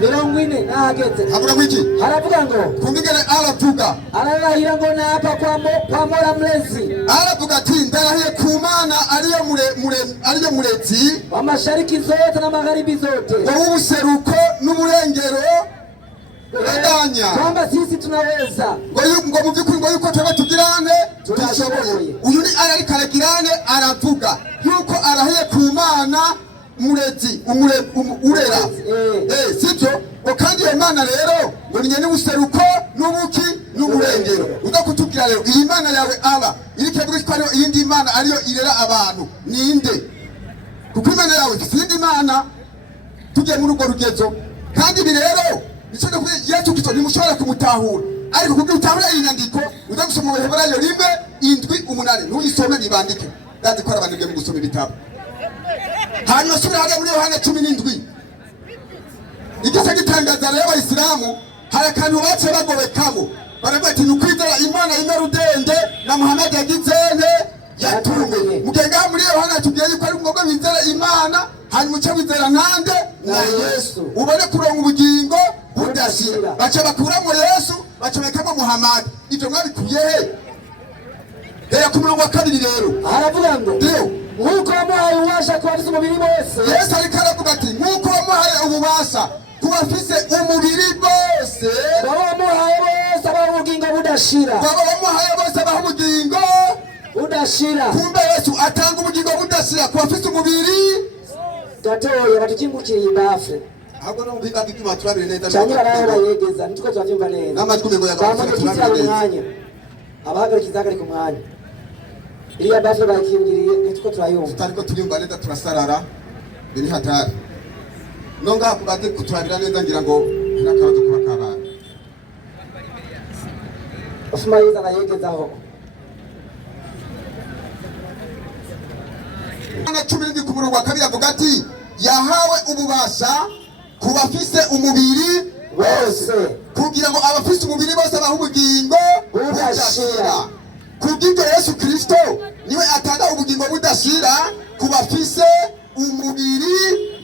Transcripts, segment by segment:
mirongo ine nahageze. Havuga wiki haravuga ngo kumigene aravuga ararahira ngo napa kwa Mora Mlezi aravuga ati ndarahiye ku Mana ariyo murezi w'amashariki zote na magharibi zote, w'ubuseruko n'uburengero Edanya, kwamba sisi tunaweza ngo mu byukuri ngo yuko twaba tugirane tutashoboye. Uyu ni ariko aragirane aravuga yuko arahiye ku Mana murezi urera sibyo ngo kandi iyo Mana rero ngo ni nyene ubuseruko n'ubuki n'uburengero. Udakutubwira rero iyi Mana yawe aba irike bwo ko ariyo iyindi Mana ariyo irera abantu ninde? Kuko Imana yawe ifite Mana tujye muri urwo rugezo. Kandi ibi rero Nisho kuri Yesu Kristo nimushobora kumutahura, ariko kugira utahure iyi nyandiko udagusoma mu Heburayo 1:8 ntuyisome nibandike ndazi ko abantu byo gusoma ibitabo. Hanyuma subira hariya muri Yohana 17 igisa gitangaza rero Abayisilamu hari akantu bace bagobekamo baravuga ati nukwizera Imana imwe rudende na Muhammad yagizene yatumye mugenga muri Yohana tugiye yuko ari ngogo bizera Imana hanyuma uca wizera nande na Yesu ubone kuronka ubugingo budashira. Baca bakuramo Yesu baca bekamo Muhammad. Ivyo mwabikuye he ku murongo wa 2 rero haravuga ngo nkuko wamuhaye ububasha ku bafise umubiri bose. Yesu ariko aravuga ati nkuko wamuhaye ububasha ku bafise umubiri bose wamuhaye bose abaho ubugingo budashira. Wamuhaye bose abaho ubugingo budashira. Kumbe Yesu atanga ubugingo budashira ku bafise umubiri gatoya batukingukira imbafre ahubwo no mbiga biguma turabire neza cyane baraye bayegeza nitwe twavyumva neza n'amajwi mego yagarutse mwanya abahagarikiza ku mwanya iriya bafre bakingiriye nitwe turayumva tutariko turyumva neza turasarara biri hatari nonga kubate kuturabira neza ngira ngo nakabazo kuba kabana Osmayiza nayegezaho na 10 ku murongo wa 2 avuga ati yahawe ububasha ku bafise umubiri bose kugira ngo abafise umubiri bose abaho ubugingo budashira. Kubw'ibyo Yesu Kristo niwe atanga ubugingo budashira ku bafise umubiri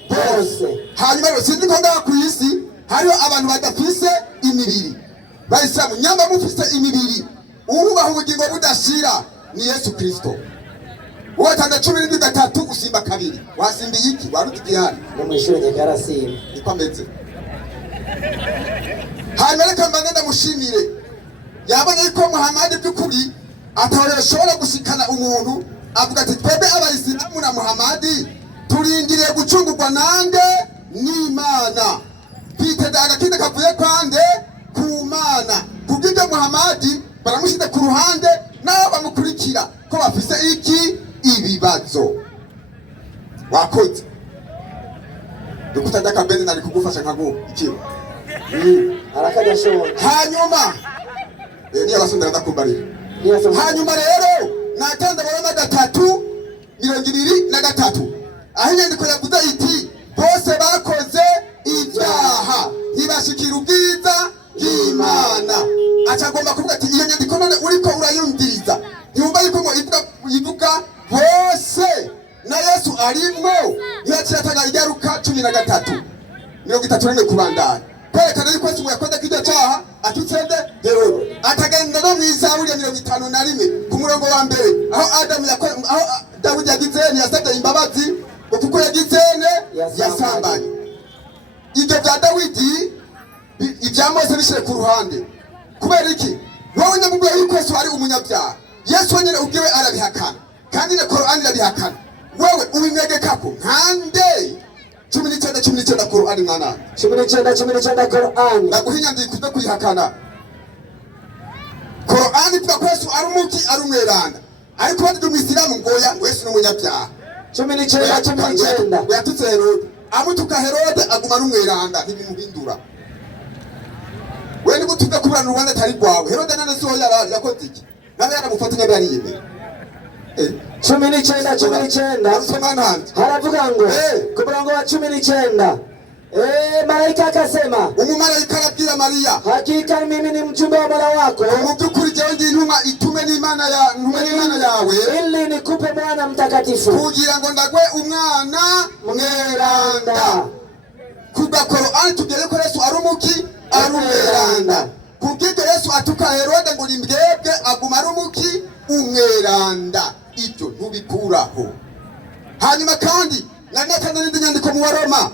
bose. Hanyuma rero sindi ko ngaha ku isi hariho abantu badafise imibiri bayisilamu nyamba mufise imibiri ubaho ubugingo budashira ni Yesu Kristo. Watanga 13 usimba kabiri wasimbiye iki warutijihani mu mwishonye karasimba ikwameze. Hanyuma reka mbanenda mushimire yabonye ko Muhammad by'ukuri atashobora gushikana umuntu avuga ati twebwe Abayisilamu na Muhammad turindiriye gucungurwa nande n'Imana twiteze agakinde kavuye kwande ku Mana. Kubw'ibyo Muhammad baramushize ku ruhande naho bamukurikira ko bafise iki ibibazo wakoze dukutadaka mbere nari kugufasha nkago ikiwe arakaja shobora. Hanyuma ni abasundira ndakumbarira hanyuma rero natanze barama 3:23 aho inyandiko yavuze iti bose bakoze ibyaha ntibashikira ubwiza bw'Imana. Acagomba kuvuga ati iyo nyandiko none uriko urayumviriza yumva yuko ngo ivuga bose na Yesu arimwo. Yacirataga igaruka 13:34 kubandana kwerekana yuko Yesu yakoze kijya cyaha atitsende rero atagenda no mw'Izaburi ya 51 ku murongo wa mbere aho Dawidi yagizene yasabye imbabazi kuko yagizene yasambanye. Ibyo bya Dawidi ibya Mose bishire ku ruhande kubera iki wowe nyamubwiye yuko Yesu ari umunyabyaha. Yesu wenyine ubwiwe arabihakana kandi na Qur'ani irabihakana. Wewe ubimwegekako nkande 19 Qur'ani mwana 19 Qur'ani naguhinya ndikuze kuyihakana. Qur'ani twa Yesu ari umuki ari umweranda ariko bandi umwisilamu ngoya Yesu n'umunyabyaha 19 yatutse Herode amutuka Herode aguma n'umweranda ntibimuhindura. Wewe ni gutuka kubana Rwanda tari kwawe Herode nane so yakoze iki nabe yaramufatanya bari yime 19 haravuga ngo ku murongo wa 19 Malaika akasema, umumarayika arabwira Mariya, hakika mimi ni mjumbe wa Mola wako, mu by'ukuri jewe ndi intumwa itume n'Imana yawe, ili nikupe mwana mtakatifu, kugira ngo ndagwe umwana mweranda. Kugakoro tugere ko Yesu ari umuki, ari umweranda. Kubw'ibyo Yesu atuka Herode ngo limbwebwe aguma ari umuki, umweranda. Ibyo ntubikuraho. Hanyuma kandi nanakana n'indi nyandiko mu Baroma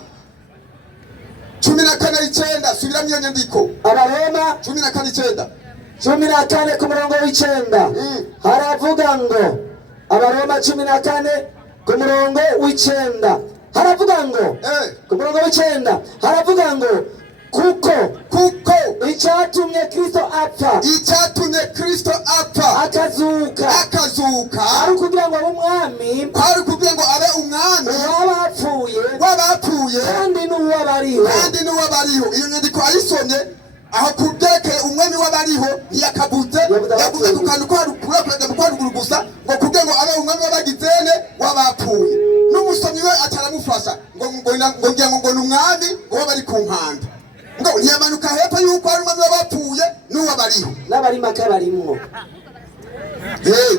14:9, subiramo iyo nyandiko. Abaroma 14:9 ku murongo w'icenda haravuga ngo, Abaroma 14 ku murongo w'icenda haravuga ngo, ku murongo w'icenda haravuga ngo, kuko icyatumye Kristo apfa akazuka ari ukugira ngo abe umwami w'abapfuye kandi n'uw'abariho. Iyo nyandiko ayisomye aho kubyerekeye umwami w'abariho ntiyakabuze, yavuze ku kantu kwaruguru gusa ngo kugira ngo abe umwami w'abagizene w'abapfuye. N'umusomyi we ataramufasha ngo ngira ngo ni umwami ngo bari ku mpanda, ngo ntiyamanuka hepfo yuko ari umwami w'abapfuye n'uw'abariho, n'abarimaka barimwo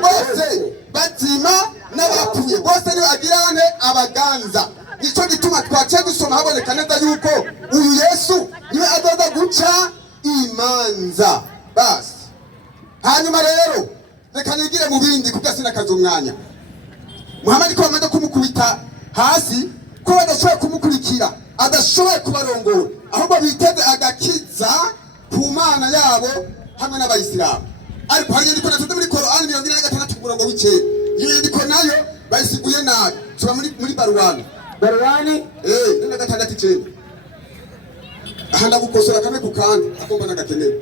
bose bazima n'abapfuye bose niwe agirane abaganza. Nicyo gituma twaciye dusoma haboneka neza yuko uyu Yesu niwe azaza guca imanza basi. Hanyuma rero reka nigire mu bindi kuko sinakaza umwanya. Muhamadi ko bamaze kumukubita hasi ko badashoboye kumukurikira, adashoboye kubarongora, ahubwo biteze agakiza ku Mana yabo hamwe n'Abayisilamu. Ariko hari nyandiko natuze muri Korani 46 ku murongo w'icenda. Iyo nyandiko nayo bayisiguye nabi. Tuba muri Barwani 46:9. Ahanda gukosora kamwe ku kandi akomba n'agakenera.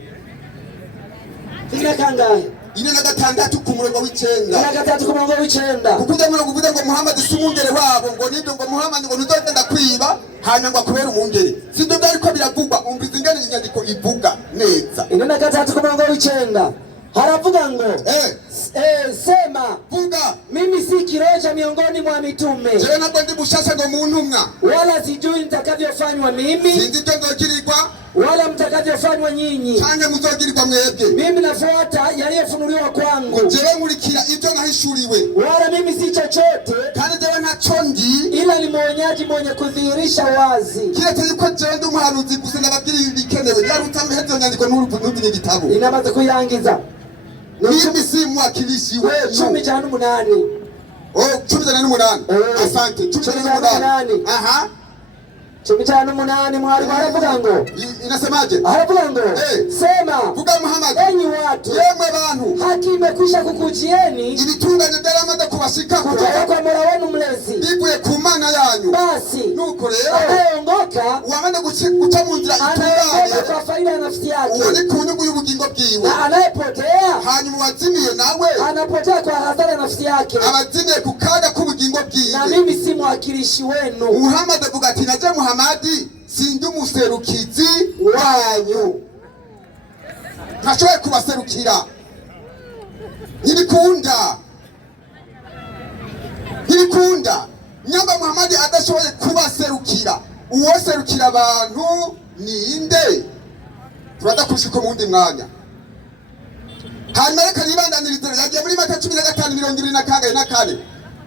Ina kangahe? 46 ku murongo w'icenda. 46 ku murongo w'icenda. Kukuja murongo uvuze ngo Muhammad si umungere wabo, ngo nibyo ngo Muhammad ngo ntuzogenda kwiba hanyuma ngo akubera umungere. Sibyo ariko biravugwa, umbiza ingene inyandiko ivuga neza. 46 ku murongo w'icenda haravuga ngo, sema vuga, mimi si kiroja miongoni mwa mitume, jewe ntabwo ndi bushasha ngo mu ntumwa, wala sijui nitakavyofanywa mimi, sinzi ibyo nzogirirwa wala mtakavyofanywa nyinyi, canke muzogirirwa mwebwe. mimi nafuata yaliyofunuliwa kwangu, jewe nkurikira ibyo nahishuriwe, wala mimi si chochote, kandi jewe ntaco ndi, ila ni mwonyaji mwenye kudhihirisha wazi. kiretse yuko jewe ndi umuhanuzi gusa nababwira ibikenewe. Yarutse amaheze nyandiko n'uruvuga igitabo inamaze kuyangiza. Mimi si mwakilishi wenu. 18. 18. Asante. 18. Aha. 18 mwari baravuga ngo, inasemaje? Haravuga ngo, sema vuga Muhammad, enyi watu, yemwe bantu, haki imekwisha kukujieni, ibitunganye byaramaze kubashikako kutoka kwa Mola wenu mlezi, bivuye ku Mana yanyu. basi nuko rero anayeongoka uwamene guca mu nzira itunganye kwa faida ya nafsi yake, uwo ni ku nyungu y'ubugingo bwiwe, na anayepotea hanyuma wazimiye nawe anapotea kwa hasara ya nafsi yake, abazimiye ku kaga k'ubugingo bwiwe. na mimi si mwakilishi wenu. Muhammad avuga ati naje Muhammadi sindi umuserukizi wanyu, ntashoboye kubaserukira, ntibikunda. Nyamba Muhammadi adashoboye kubaserukira, uwoserukira abantu ninde? Turadakushika mu wundi mwanya. Hanyuma reka nibandanirize, yagiye muri Mata 15:24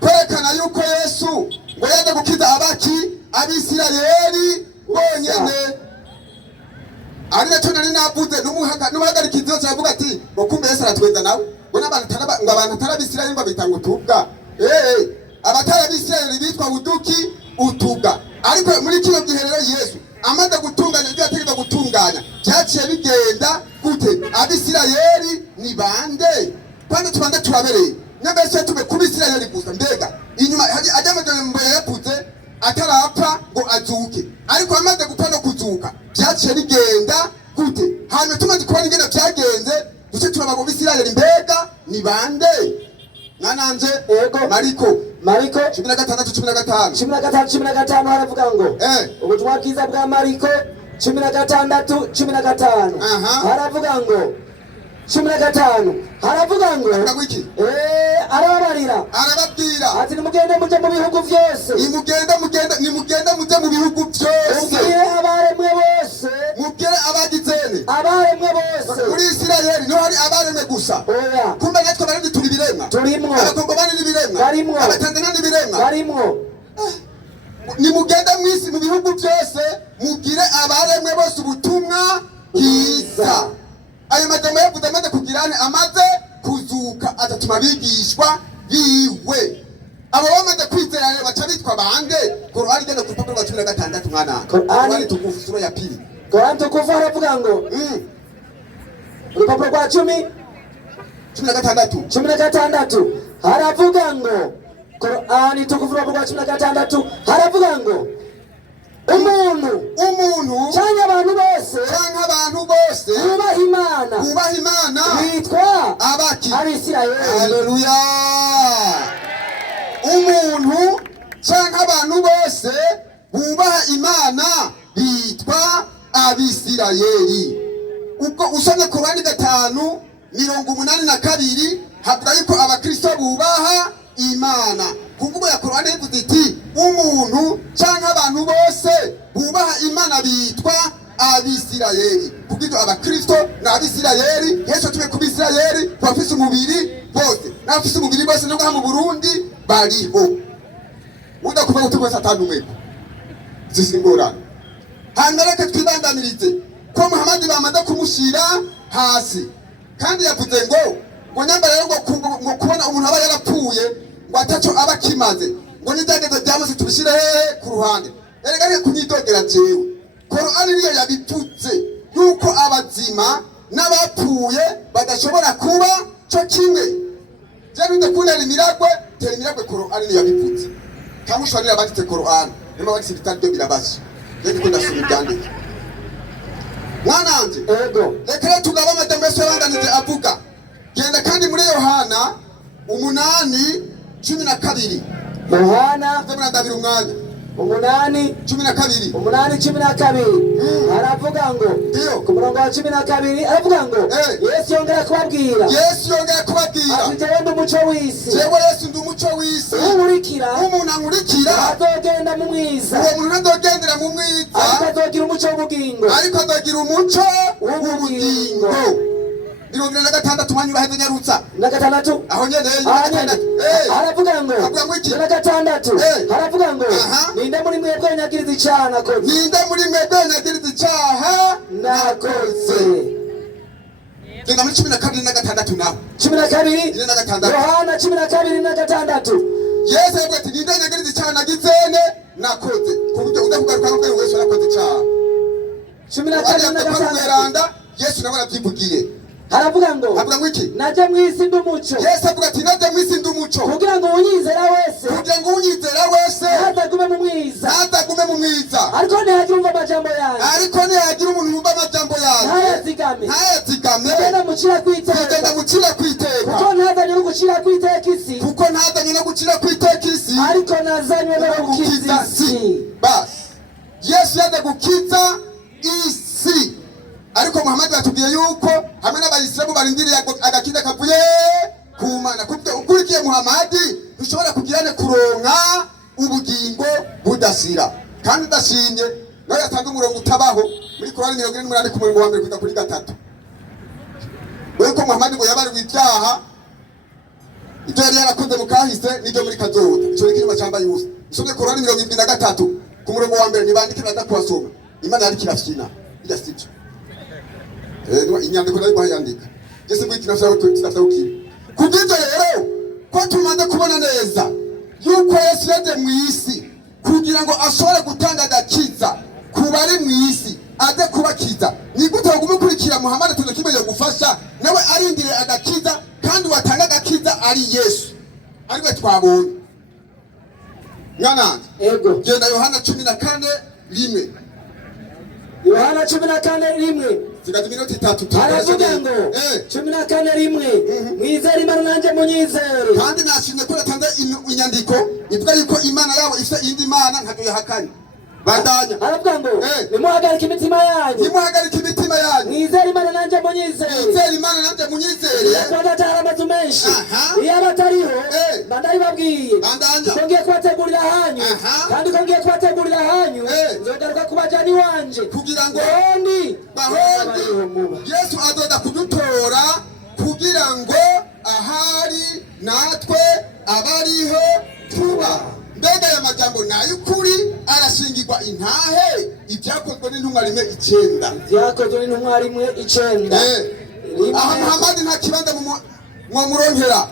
kwerekana yuko Yesu ngo yaje gukiza Abisirayeli bonyene. Ari nacyo nari navuze n'umuhagarikizi wose avuga ati ngo kumbe Yesu aratweza nawe, ngo abantu atarabisirayeli ngo bitanga utubwa. Abatarabisirayeli bitwa utubwa. Ariko muri kino gihe rero Yesu amaze gutunganya ibyo yategeka gutunganya, byaciye bigenda gute? Abisirayeli ni bande? Kandi tubande tubabereye nyambese tube kubisirayeli gusa. Mbega inyuma ajamaje mbere yapuze atarapfa ngo azuke, ariko amaze gupfa no kuzuka byaciye bigenda gute? Hanyuma tumaze kubona ingene byagenze, duce turaba ngo Bisirayeli mbega ni bande? Nananje Mariko 16:15 haravuga ngo, ubutumwa bwiza bwa Mariko 16:15 haravuga ngo, 15 haravuga ngo arabarira arababwira ati nimugende muje mu bihugu byose nimugende muje mu bihugu byose mubwire abaremwe bose mubwire abagizene abaremwe bose muri Isirayeli no hari abaremwe gusa oya kumbe natwe barindi turi biremwa turimwo abakongomani ni biremwa barimwo abatanzania ni biremwa barimwo nimugende mwisi mu bihugu byose mubwire abaremwe bose ubutumwa bwiza. Ayo majambo yavuze amaze kugirane amaze kuzuka atatuma bigishwa biwe abo bamaze kwizera baca bitwa bande. Korani genda ku rupapuro rwa 16 mwana Korani tukufu sura ya pili Korani tukufu haravuga ngo urupapuro rwa 16 haravuga ngo Korani tukufu rwa 16 haravuga ngo umuntu cyangwa abantu bose bubaha Imana bitwa Abisirayeli. Haleluya. Umuntu cyangwa abantu bose bubaha Imana bitwa Abisirayeli. Uko usomye Korani 5:82 havuga yuko abakristo bubaha Imana. Kumvugo ya Korani ivuga iti umuntu cyangwa abantu bose bubaha Imana bitwa Abisirayeli. Kuko abakristo na Abisirayeli Yesu tume kubisirayeli bafise umubiri bose nafise umubiri bose no mu Burundi bariho muda kuva gutuko satanu mwe zisingora hangareke twibandanirize ko Muhammad bamaze kumushira hasi kandi yavuze ngo nyambara rero ngo kubona umuntu aba yarapfuye ngo ataco aba kimaze ngo nidageze byamose tubishire ku ruhande erega kunyidogera jewe Korani niyo yabipfutse yuko abazima n'abapfuye badashobora kuba cyo kimwe. Je ndakunda imiragwe Korani niyo yabipfutse kamushwanira banditse Korani niba banditse bitande birabashi je ndikunda sura byandike mwananje ego reka tugaba amajambo yose banganije avuga genda kandi muri Yohana 8:12 Yohana ndabira umwanya 8:12 aravuga ngo ku murongo wa 12 aravuga ngo Yesu yongera kubabwira ati jewe ndi umuco w'isi umuntu ankurikira azogenda mu mwiza azogira umuco w'ubugingo 16 manyu baheze nyarutsa na gatandatu aho nyene aravuga ngo na gatandatu aravuga ngo ninde muri mwebwe nyagiriza icyaha nakoze Genda muri 12 na gatandatu naho 12 Yohana 12:6 Yesu yavuze ati ninde nyagiriza icyaha nagizene nakoze kuburyo udakugaruka no kwe Yesu yakoze icyaha 12:6 Yesu nawe arabyivugiye haravuga ngo naje mwisi ndi umuco. Yesu avuga ati naje mwisi ndi umuco kugira ngo unyizera wese ntazagume mu mwiza ariko ntihagira umva amajambo yanjye umuntu wumva amajambo yanjye ntayazigame genda mucira kwiteka kuko ntazanye no gucira kwiteka isi ariko nazanywe no gukiza isi. Basi Yesu yaje gukiza isi ariko Muhammad batubwiye yuko hamwe n'abayisilamu barindiriye agakiza kavuye ku Mana. Ukurikiye Muhammad ushobora kugirane kuronka ubugingo budashira kandi udashimye nawe yatanze umurongo utabaho muri Korani 48 ku murongo wa 1 kugeza kuri 3 Weko Muhammad ngo yabari w'ibyaha icyo yari yarakoze mu kahise n'ibyo muri kazoza icyo ni kirimo cyambaye ubusa. Usomye Korani 73 ku murongo wa 1 nibandike badakwasoma Imana yari kirafina idasibye inyandiko nayo bayandika Yesu muri kinafya tutafauki kugeza rero ko tumaze kubona neza yuko Yesu yaje mu isi kugira ngo ashobore gutanga agakiza kubari mu isi aze kubakiza. Ni gute gukurikira Muhammad tunakimenye gufasha nawe arindire agakiza kandi watanga agakiza ari Yesu ariwe twabonye mwana ego. Genda Yohana 14:1 Yohana 14:1 Sigaje minoti 3 aravuga ngo 14:1 mwizere Imana nanje munyizere kandi nashimye ko yatanze inyandiko ivuga yuko Imana yabo ifite indi Mana ntabyo yahakanye bandanya aravuga ngo nimuhagarike imitima yanyu mwizere Imana nanje munyizere kwa gatara amazu menshi iyo abatariho bandabibabwiye ko ngiye kubategurira hanyu kandi ko ngiye kubategurira hanyu nzogaruka kubajana iwanje kugira ngo bahondi Yesu azoza kudutora kugira ngo ahari natwe abariho tuba. Mbega ya majambo nayukuri arashingirwa intahe ibyakozwe n'intumwa rimwe 9 aha Muhammad nta kibanza mu muronkera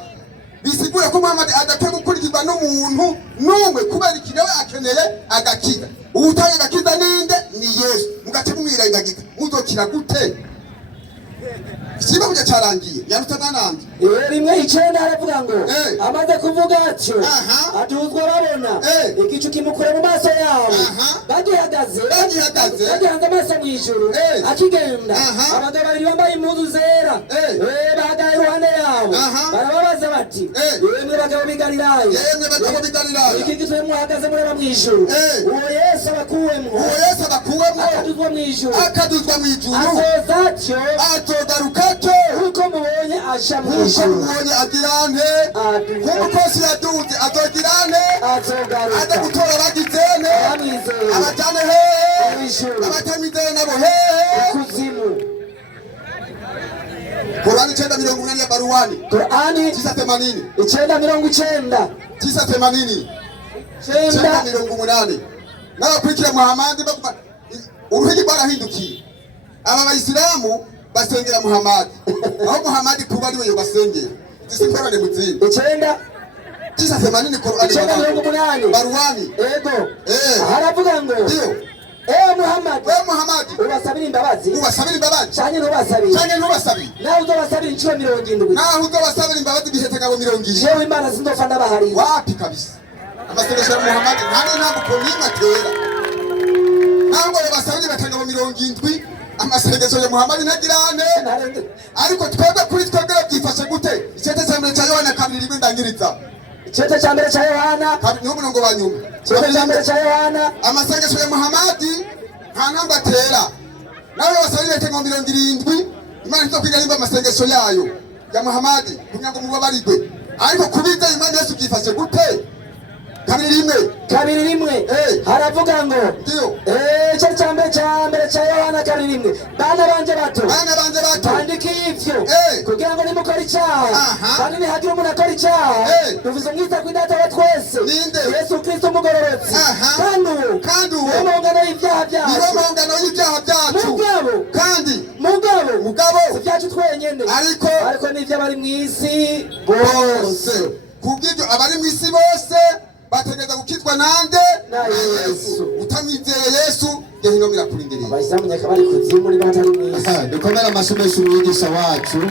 bisigura ko Muhammad adakwiye gukurikirwa n'umuntu numwe kubera ikinewe akeneye agakiza. Ubutanga agakiza ninde? Ni Yesu. Mugace mumwirengagika muzokira gute? Siba kuja carangiye yarutanananje rimwe 9 aravuga ngo amaze kuvuga atyo atuzwa babona igicu kimukura mu maso yabo bagihagaze amaso mu ijuru akigenda abagabo babiri bambaye impuzu zera bahagaye iruhande yabo barababaza bati yemwe bagabo b'i Galilaya iki gitwe muhagaze mureba mu ijuru uwo Yesu abakuwemo akaduzwa mu ijuru azoza atyo atogaruka uko mubonye asha mw'ijuru agirane nk'umukozi yaduze azogirane adagutora bagizene abajane abatamizene nabo kuzimu. Qur'ani 9:80 ya Baruani. Qur'ani 9:80 9:80 n'abakurikira Muhammad uruhigi rwarahindukiye. Aba Bayisilamu basengera Muhammad aho Muhammad kuba ariwe basengera zisimbarane muzindi 9:80 Qur'ani 9:80 Baruani ego haravuga ngo Muhammad ubasabira imbabazi cyane ntubasabire naho uzobasabira inshuro 70 bihetse ngabo 70 jewe Imana sindofa ndabahari wapi kabisa amasengesho ya Muhammad ntabwo komima tera ntabwo basabye batangabo 70 amasengesho ya Muhammad ntagirane ariko twebwe kuri twebwe byifashe gute? Icyete cya mbere cya Yohana 2 ndangiriza Icyete cya mbere cya Yohana n'umurongo wa nyuma Icyete cya mbere cya Yohana amasengesho ya Muhammad nta namba atera nawe basabye batangabo 70 Imana izokwiga nimba amasengesho yayo ya Muhammad kugira ngo mubabarigwe ariko kubiza Imana Yesu byifashe gute? Kabiri rimwe haravuga ngo icyete cya mbere cya Yohana 2:1 bana banje bato bandika ivyo kugira ngo nimukora icyaha kandi nihagira umuntu akora icyaha tuvuze mwita kw'Data wa twese Yesu Kristo umugororotsi kandi uwo mungano y'ibyaha byacu mugabo si byacu twenyene ariko n'ivy'abari mw'isi bose. Kubw'ibyo abari mw'isi bose bategeza gukizwa nande na Yesu. Utamwizeye Yesu gehino mirakurindiriye. Abayisamunyaka bari kuzimu muri batari mwisi. Dukomera amashimesho umwigisha wacu.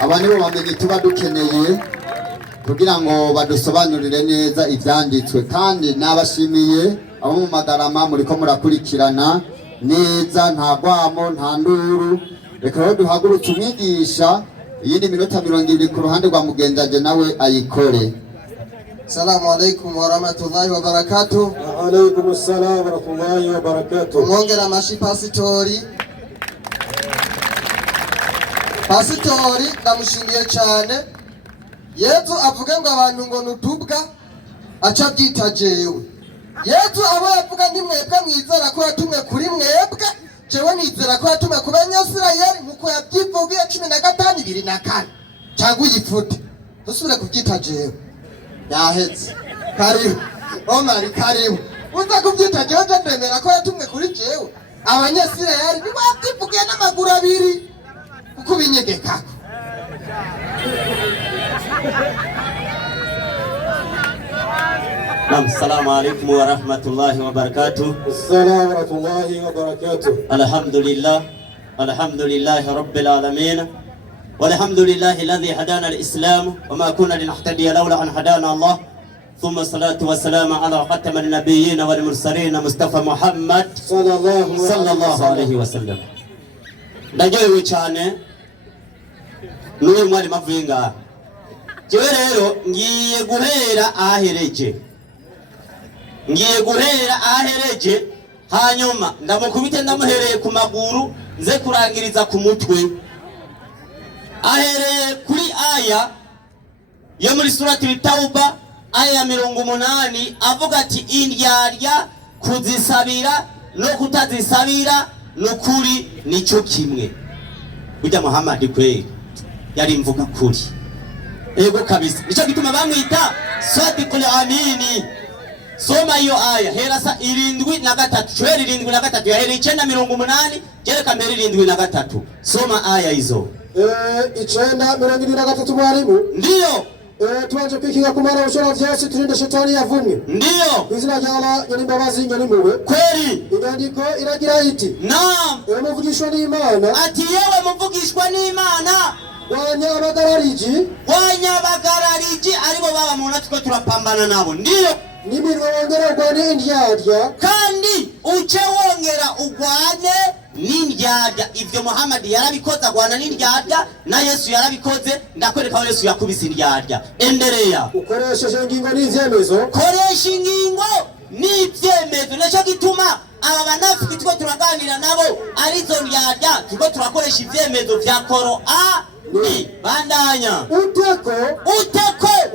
Abandi bo bamenye tuba dukeneye kugira ngo badusobanurire neza ibyanditswe kandi nabashimiye abo mu Magarama muri ko murakurikirana neza nta gwamo nta nduru. Reka rero duhagurutse umwigisha iyindi minota 20 ku ruhande rwa mugenzaje nawe ayikore. Assalamu alaikum wa rahmatullahi wa barakatuh. Wa alaikum assalam wa rahmatullahi wa barakatuh. Mwongera amashi pasitori ndamushingiye cyane. Yesu avuge ngo abantu ngo nutubwa aca byita jewe. Yesu abo yavuga ndi mwebwe mwizera ko yatumwe kuri mwebwe jewe nizera ko yatumwe ku Banyasirayeli nkuko yabyivugiye 15:24 cyangwa uyifute dusubire kubyita jewe yahetse karibu Omar karibu uza kubyita jewe ndemera ko yatumwe kuri jewe Abanyasirayeli ni babyivugiye n'amaguru abiri kuko binyegeka. Assalamu alaikum wa rahmatullahi wa barakatuh. Assalamu wa rahmatullahi wa barakatuh. Alhamdulillahi rabbil alamin. Walhamdulillahi alladhi hadana al-islam wa ma kunna linahtadiya lawla an hadana Allah. Thumma salatu wa salamu ala khatamin nabiyyin wal mursalin Mustafa Muhammad sallallahu alayhi wa sallam. Ndajewe cyane n'uyu mwari mavinga. Jewe rero ngiye guhera ahereje ngiye guhera ahereje, hanyuma ndamukubite ndamuhereye ku maguru nze kurangiriza ku mutwe. Ahereye kuri aya yo muri surati Tauba aya ya 80 avuga ati indyarya kuzisabira no kutazisabira nukuri nico kimwe. Ujya Muhammad kweli yari mvuga kuri, ego kabisa, nico gituma bamwita Sadiqul Amini. Soma iyo aya hera sa 73 chweri 73 ya hera 980 jereka mbere 73. Soma aya hizo. 973 mwalimu. Ndiyo. Tuanze kwikinga kumara ushora vyasi turinde shetani yavumwe. Ndiyo. Izina rya Allah nyoni mbabazi nyoni muwe. Kweli. Inyandiko iragira iti. Naam. Muvugishwa n'Imana. Ati yewe muvugishwa n'Imana. Wanyabagarariji aribo baba mu natwe turapambana nabo. Ndiyo. Nimirwa wongera ugwane indyarya. Kandi uce wongera ugwane n'indyarya. Ivyo Muhammad yarabikoze agwana n'indyarya na Yesu yarabikoze. Ndakwereka aho Yesu yakubise indyarya. Endereya. Ukoresheje ingingo n'ivyemezo. Koresha ingingo n'ivyemezo. Naco gituma aba banafiki tuko turaganira nabo arizo ndyarya tuko turakoresha ivyemezo vya Qur'ani. Bandanya.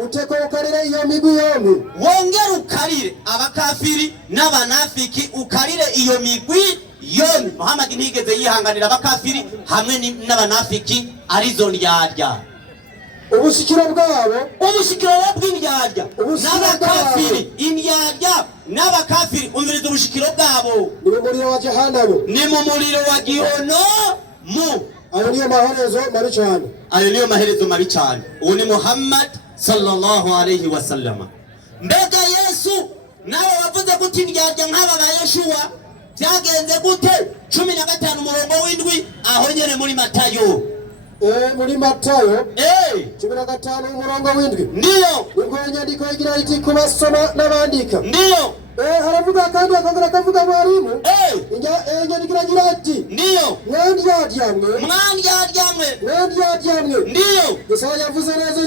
Uteko ukarire iyo migwi yombi. Wongera ukarire abakafiri n'abanafiki, ukarire iyo migwi yombi. Muhammad ntigeze yihanganira abakafiri hamwe n'abanafiki arizo ndyarya. Ubushikiro bw'indyarya n'abakafiri, indyarya n'abakafiri, umviriza ubushikiro bwabo ni mu muriro wa Gihonomu. Ayo niyo maherezo mabi cyane. Uwo ni Muhammad sallallahu alayhi wa sallam. Mbega Yesu nawe wavuze gute indyarya nk'aba ba Yeshua byagenze gute? 15 umurongo w'indwi aho nyene muri Matayo. Muri Matayo 15 umurongo w'indwi. Ndiyo. Ubwo inyandiko igira iti kubasoma n'abandika. Ndiyo. Haravuga kandi akongera kavuga mwarimu. Inyandiko igira iti. Ndiyo. Mwandyarya mwe. Ndiyo. Gusa yavuze neza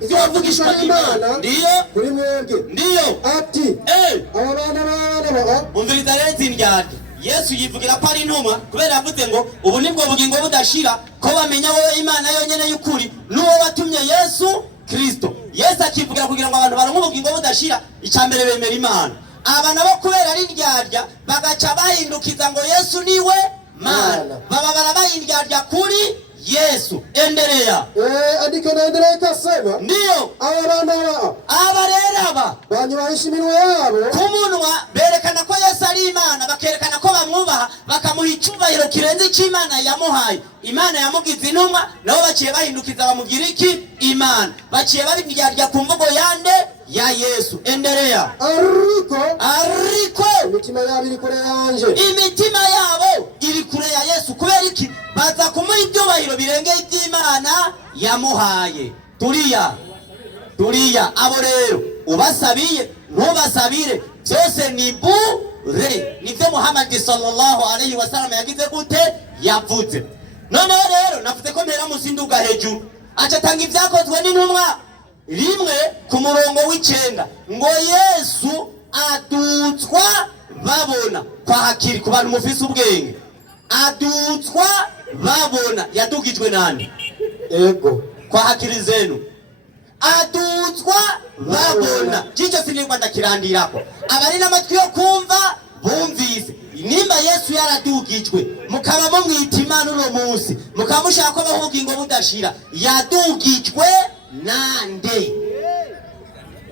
ivyo avugishwa n'Imana. Ndiyo. Kuri mwebwe. Ndiyo. Ati. Aba bana umviriza rero indyarya. Yesu yivugira ko ari intumwa kubera yavuze ngo ubu nibwo bugingo budashira ko bamenya wowe Imana yonyene y'ukuri n'uwo watumye Yesu Kristo. Yesu akivugira kugira ngo abantu baronke ubugingo budashira, icambere bemera Imana. Aba nabo kubera ari indyarya bagaca bahindukiza ngo Yesu niwe Mana, baba barabahindyarya kuri Yesu. Endereya. Andika naendelea ikasema. Ndiyo. Aba rero aba banyubahisha iminwa yabo kumunwa berekana ko Yesu ari Imana, bakerekana ko bamwubaha, bakamuha icubahiro kirenze c'Imana yamuhaye. Imana yamugize intumwa nabo baciye bahindukiza bamugira iki? Imana. Baciye babindyarya ku mvugo yande ya Yesu. Endereya. Ariko imitima yabo iri kure yanje. Imitima yabo iri kure ya Yesu kubera iki? Baza kumuha ibyubahiro birengeye iby'Imana yamuhaye. Turiya abo rero ubasabiye ntubasabire byose ni bure. Nivyo Muhammad sallallahu alayhi wa sallam yagize gute? Yavuze. None rero navuze ko mpera musinduga hejuru aca tanga ivyakozwe n'intumwa rimwe ku murongo w'9 ngo Yesu adutswa babona kwa hakiri ku bantu mufise ubwenge. Adutswa babona yadugijwe nani? Ego kwa hakiri zenu. Adutswa babona jicho sinigwa ndakirandirako abari n'amatwi yo kumva bumvise. Nimba Yesu yaradugijwe mukaba mumwita Imana uno munsi mukaba mushaka ko bahugingo budashira, yadugijwe nande?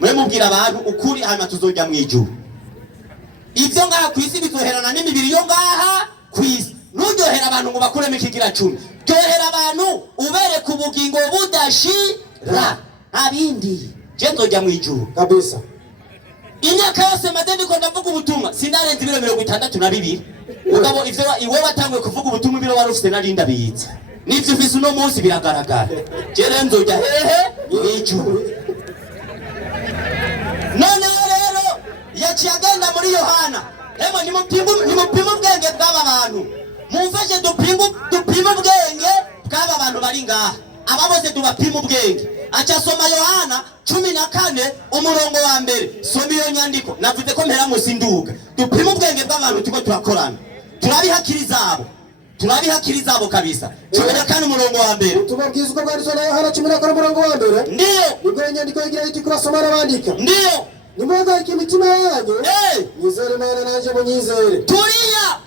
Mwe mubwira abantu ukuri hanyuma tuzojya mu ijuru. Ivyo ngaha kwisi bizoherana n'imibiri yo ngaha kwisi. Nuryohera abantu ngo bakuremo ikigira 10. Ryohera abantu ubereka ubugingo budashira. Abindi je nzojya mu ijuru kabisa. Imyaka yose maze ndiko ndavuga ubutumwa sinarenze ibiro 62. Ugabo ivyo iwe watangwe kuvuga ubutumwa ibiro wari ufite narinda biyitse. Nivyo ufise uno munsi biragaragara. Je nzojya mu ijuru. None rero yaciye agenda muri Yohana. Hemo ni mupima ubwenge bw'aba bantu. Mumfashe dupima ubwenge bw'aba bantu bari ngaha. Aba bose tubapima ubwenge. aca soma Yohana 14 umurongo wa mbere. Soma iyo nyandiko. Navuze ko mpera musinduka. Dupima ubwenge bw'abantu tuko turakorana. Turabihakiriza abo kabisa. 14 umurongo wa mbere. Tubabwiza uko bwanditswe na Yohana 14 umurongo wa mbere. Ndiyo. Ubwo nyandiko igira iti kurasoma n'abandika. Ndiyo. Nimuhagarike imitima yanyu. Mwizere Imana nanjye munyizere. Turiya.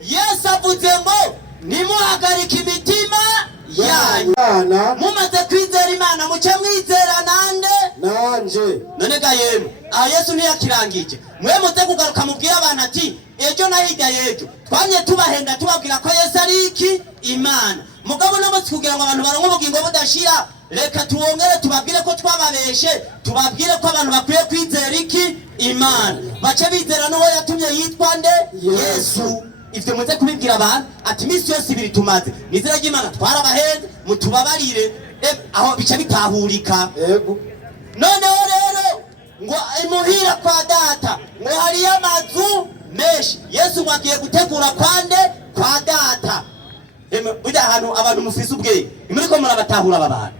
Yesu avuze ngo nimuhagarike imitima yanyu. Mumaze kwizera Imana muce mwizera nanje. None ga yemwe Yesu ntiyakirangije. Mwe muze kugaruka mubwira abantu ati ejo na hirya yejo twanye tubahenda tubabwira ko Yesu ari iki Imana. Mugabo nabo kugira ngo abantu baronke ubugingo budashira, reka tuwongere tubabwire ko twababeshe, tubabwire ko abantu bakwiye kwizera iki Imana. Bace bizera n'uwo yatumye yitwa nde Yesu. Ivyo muze kubibwira abantu ati misi yose ibiri tumaze nizera ry'Imana twarabahenze mutubabarire aho bica bitahurika. Yego. Noneho rero ngo imuhira kwa data ngo hari amazu menshi. Yesu ngo agiye gutegura kwande kwa data. Burya ahantu abantu mufise ubwenge imuriko murabatahura abantu,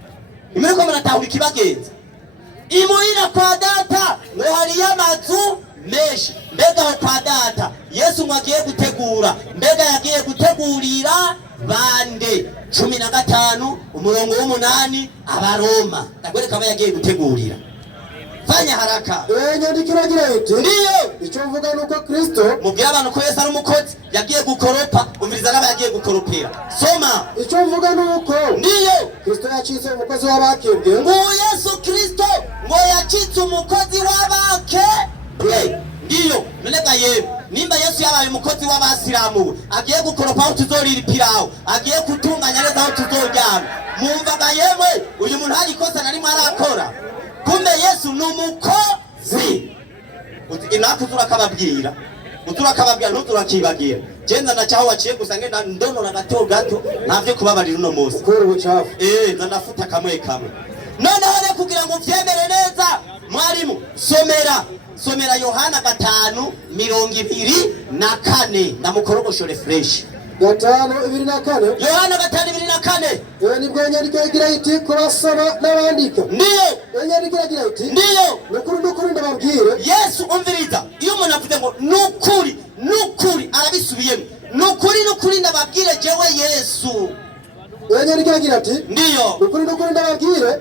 imuriko muratahura ikibagenza. Imuhira kwa data ngo hari amazu menshi. Mbega aho kwa data Yesu ngo agiye gutegura, mbega yagiye gutegurira bande? 15 umurongo w'8 Abaroma. Ndagwereka aba yagiye gutegurira. Fanya haraka. Nyandikira gira iti. Ndiyo. Icyo mvuga nuko Kristo mubwira abantu ko Yesu ari umukozi yagiye gukoropa. Umviriza n'aba yagiye gukoropera. Soma. Icyo mvuga nuko ndiyo Kristo yacitse umukozi w'abakebwe. Ngo Yesu Kristo ngo yacitse umukozi w'abakebwe. Ndiyo. Meneka yewe nimba Yesu yabaye umukozi w'abasiramu agiye gukoropa aho tuzorira ipirawo, agiye kutunganya neza aho tuzoryama, mumvaga yemwe uyu muntu hari ikosa na rimwe arakora? Kumbe Yesu ni umukozi. Inako turakababwira ntuturakibagira. Jenza nacaho waciye gusa ngenda ndonora gato ntavyo kubabarira uno munsi kuri ubucafu. Nanafuta kamwe. Noneho rero kugira ngo vyemere neza mwarimu somera Yohana 5:24 ndamukorogoshore fresh. 5:24 Yohana 5:24. Nibwo nyandiko igira iti kurasoma n'abandika. Ndiyo. Nyandiko igira iti ndiyo. Nukuri ndababwire. Yesu umviriza iyo umuntu avuze ngo nukuri arabisubiyemo. Nukuri ndababwire jewe Yesu. Nyandiko igira ati ndiyo. Nukuri ndababwire.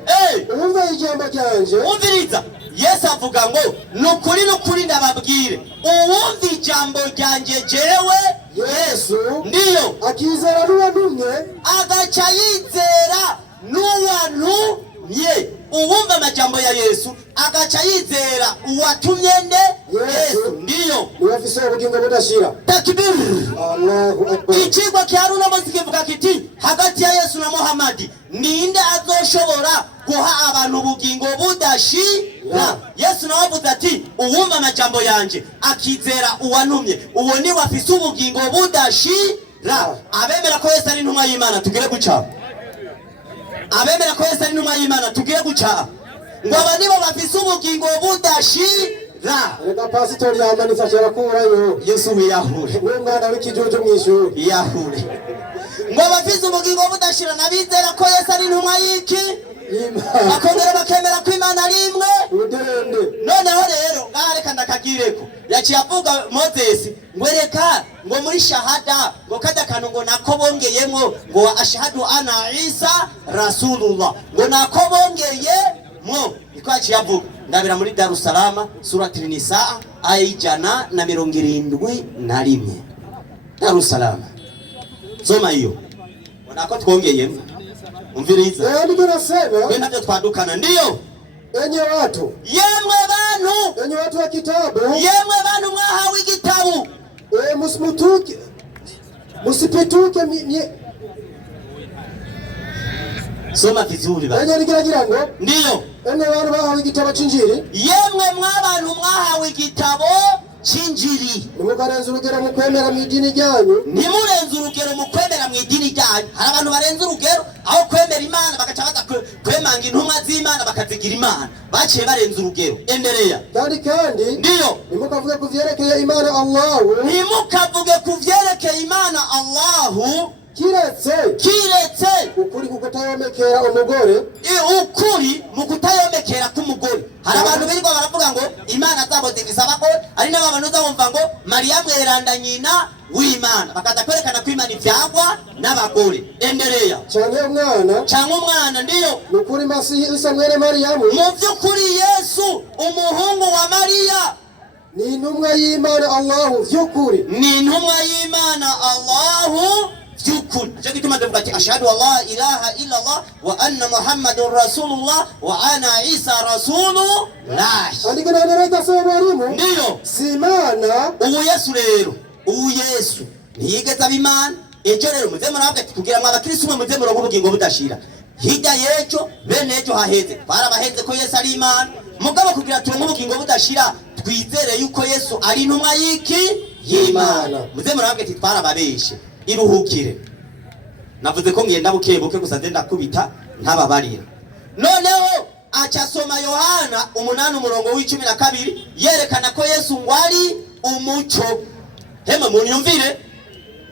Umva ijambo ryanje. Umviriza Yesu avuga ngo nukuri ndababwire uwumva ijambo ryanje jewe Yesu. Ndiyo. Akizera n'uwantumye agaca yizera n'uwantumye. Uwumva amajambo ya Yesu agaca yizera uwatumye nde Yesu. Ndiyo. Urafise ubugingo budashira. Takbir. Allahu Akbar. Ikigo cya runo kivuga kiti hagati ya Yesu na Muhammad ninde azoshobora guha abantu ubugingo budashira? Yesu nawe avuze ati uwumva amajambo yanje akizera uwantumye uwo ni wafise ubugingo budashira. Abemera ko Yesu ari intumwa y'Imana tugire guca. Abemera ko Yesu ari intumwa y'Imana tugire guca. Ngo aba nibo bafise ubugingo budashira. Reka pasitori yamanitse ashaka kurayo. Yesu wiyahure. Wewe mwana w'ikijuju mw'ishuri. Yahure. Ngo bafise ubugingo budashira nabizera ko Yesu ari intumwa y'iki? Bakongera bakemera ko Imana ari imwe. Noneho rero ngareka ndakagireko yaciye avuga Moses ngo reka ngo muri shahada ngo kada kantu ngo nako bongeyemo ngo ashhadu ana Isa Rasulullah ngo nako bongeyemo. Niko yaciye avuga ndabira muri Darussalam surati Nisa aya 171. Darussalam soma hiyo nako twongeyemo. Umviriza. Ndio nasema. Wewe ndio twadukana ndiyo. Enye watu. Yemwe bantu. Enye watu wa kitabu. Yemwe bantu mwahawe igitabu. Musipituke Soma vizuri basi. Enye nigira ngo. Ndiyo. Enye bantu bahawe igitabo c'injiri. Yemwe mwabantu mwahawe igitabo c'injiri. Nimukarenza urugero mu kwemera mu idini ryanyu. Nimurenza urugero mu kwemera mu idini ryanyu. Hari abantu barenza urugero aho kwemera Imana bagaca baza kwemanga intumwa z'Imana bakazigira Imana. Baciye barenza urugero. Endelea. Kandi ndiyo. Nimukavuge kuvyerekeye Imana Allahu. Nimukavuge kuvyerekeye Imana Allahu. kiretse ukuri kukutayomekera umugore, ukuri mu kutayomekera k'umugore. Hari abantu birirwa baravuga ngo Imana zabo zifise abagore, ari nabo abantu uzabumva ngo Mariya mweranda nyina w'Imana, bakaza kwerekana ko Imana ivyagwa n'abagore. Endelea. canke umwana ndiyo nukuri Masihi Isa mwene Mariyamu, mu vy'ukuri Yesu umuhungu wa Mariya ni intumwa y'Imana Allahu vy'ukuri, ni intumwa y'Imana Allahu vy'ukuri. Nico gituma ndavuga ati ashhadu an la ilaha illa Allah wa anna Muhammadur Rasulullah wa ana Isa Rasulullah. andiko na ndereka sawa mwalimu, Ndiyo si Imana. ubu Yesu rero, ubu Yesu ntiyigeze aba Imana. Ejo rero muze muravuga ati kugira ngo abakristo mwe muze muronke ubugingo budashira. Hirya y'ejo bene ejo haheze barabaheze ko Yesu ari Imana, mugabo kugira turonke ubugingo budashira twizere yuko Yesu ari intumwa y'Imana. Muze muravuga ati twarababeshe. Iruhukire. Navuze ko ngenda bukebuke gusa ndenda kubita ntababarira. Noneho acasoma Yohana 8:12 yerekana ko Yesu ngwari umuco. Hema munyumvire.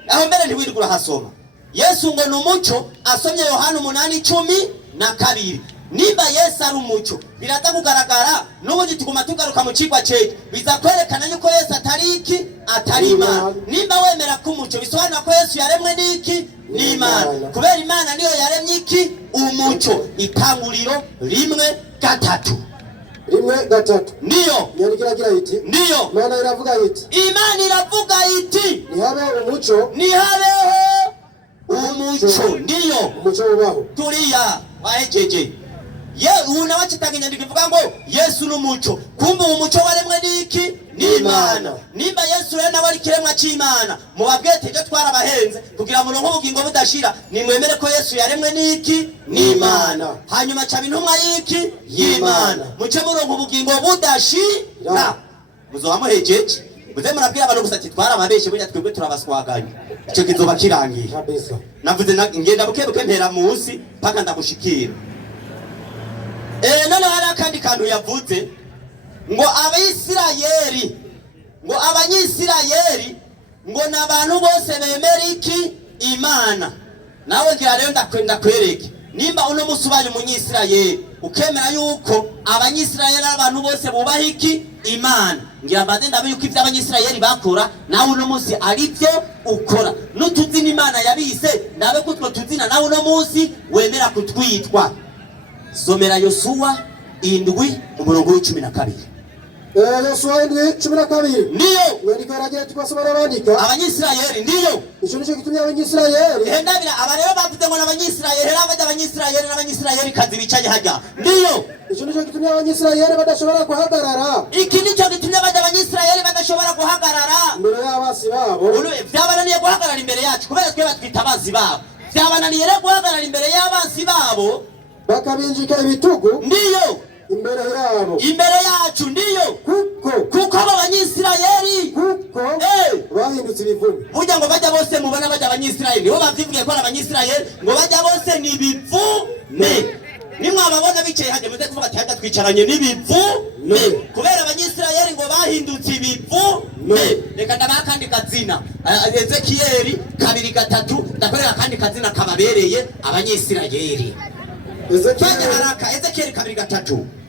Aho mbere ntiwirigura hasoma. Yesu ngo numuco, asomye Yohana 8:12. Niba Yesu ari umuco, biraza kugaragara n'ubundi tuguma tugaruka mu cigwa cyeje. Biza kwerekana yuko Yesu atari iki, atari Imana. Niba wemera ko umuco bisobanura ko Yesu yaremwe n'iki, ni Imana. Kubera Imana niyo yaremye iki, umuco. Itanguriro 1:3. Ndiyo. Nyandikiragira iti. Ndiyo. Imana iravuga iti. Imana iravuga iti. Nihabeho umuco. Nihabeho umuco. Ndiyo. Umuco ubaho. Turiya wahejeje. Una wachitanga nyandiko ivuga ngo Yesu n'umuco. Kumbe umuco waremwe n'iki? Ni Imana. Nimba Yesu rero nawe ari kiremwa cy'Imana, mubabwete ejo twarabahenze kugira ngo nonko ubugingo budashira, nimwemere ko Yesu yaremwe n'iki? Ni Imana. Hanyuma cyaba intumwa y'iki? Y'Imana. Muce muronko ubugingo budashira. Muzobamuhejeje. Muze murabwira abantu gusa ati twarababeshe burya twebwe turabaswaganye. Icyo kizoba kirangiye. Kabisa. Navuze ngenda bukebuke ntera munsi paka ndagushikira. None hari akandi kantu yavuze ngo Abisirayeli, ngo Abanyisirayeli, ngo n'abantu bose bemera iki? Imana. Nawe ngira rero ndakwenda kwereke nimba uno musubaye umunyisirayeli ukemera yuko Abanyisirayeli abantu bose bubaha iki? Imana. Ngira mbaze ndabe yuko ivyo Abanyisirayeli bakora nawe uno munsi ari byo ukora. N'utuzina Imana yabise ndabe ko utwo tuzina nawe uno munsi wemera kutwitwa. Somera Yosuwa 7:12. Yosuwa 7:12. Ndiyo. Nyandikiragira tukasoma n'abandika. Abanyisirayeli ndiyo. Ico nico gitumye Abanyisirayeli. Ndabira abarero bavuze ngo n'Abanyisirayeli n'abajya Abanyisirayeli n'Abanyisirayeli kazi bicaye hajya. Ndiyo. Ico nico gitumye Abanyisirayeli badashobora guhagarara. Iki nico gitumye abajya Abanyisirayeli badashobora guhagarara imbere y'abasi babo. Vyabananiye guhagarara imbere yacu kubera twe batwita abazi babo. Vyabananiye rero guhagarara imbere y'abasi babo. Bakabinjika ibitugu. Ndiyo. Imbere yabo. Imbere yacu ndiyo. Kuko Abanyisirayeli. Bahindutse ibivume. Burya ngo bajya bose mubona bajya Abanyisirayeli. Nibo bavyivugiye ko ari Abanyisirayeli ngo bajya bose ni bivume. Nimwababona bicaye hajye muze kuvuga ati hajya twicaranye n'ibivume. Kubera Abanyisirayeli ngo bahindutse ibivume. Reka ndabaha kandi kazina. Ezekiyeli 2:3 ndakorera kandi kazina kababereye Abanyisirayeli. Ezekiyeli